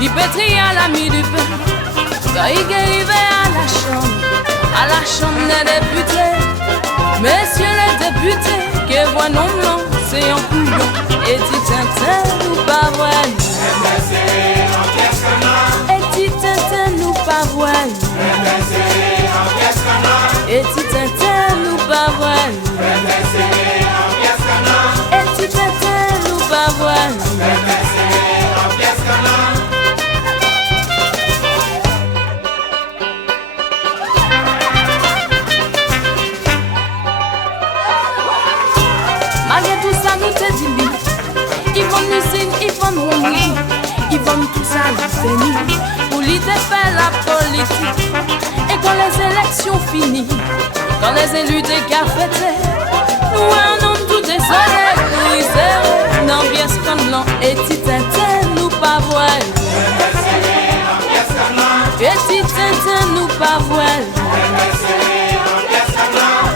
il pétrit à l'ami du pain. Quand il arrive à la chambre des députés, messieurs les députés, que voient non blanc, c'est un couillon, et dit tintin nous pas voir. Et dit tintin nous pas voir. Et dit tintin nous pas voir. Et dit tintin nous pas voir. Malgré tout ça, nous te dit, ils vont nous signer, ils vont nous mourir, ils vont tout ça nous finir. Pour lui te faire la politique. Et quand les élections finissent, quand les élus des cafés, nous un homme tout désolé, oui c'est vrai, non bien scandalant, et titintin nous pas voir. Et titintin nous pas voir.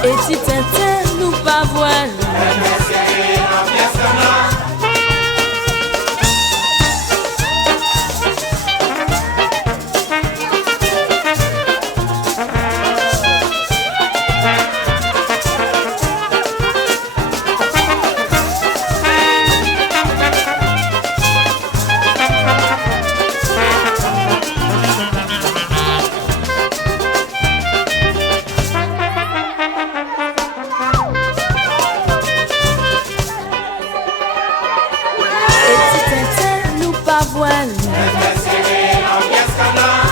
Et titintin nous pas voir.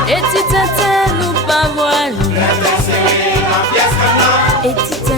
Et titintin nous pas voir. Et titintin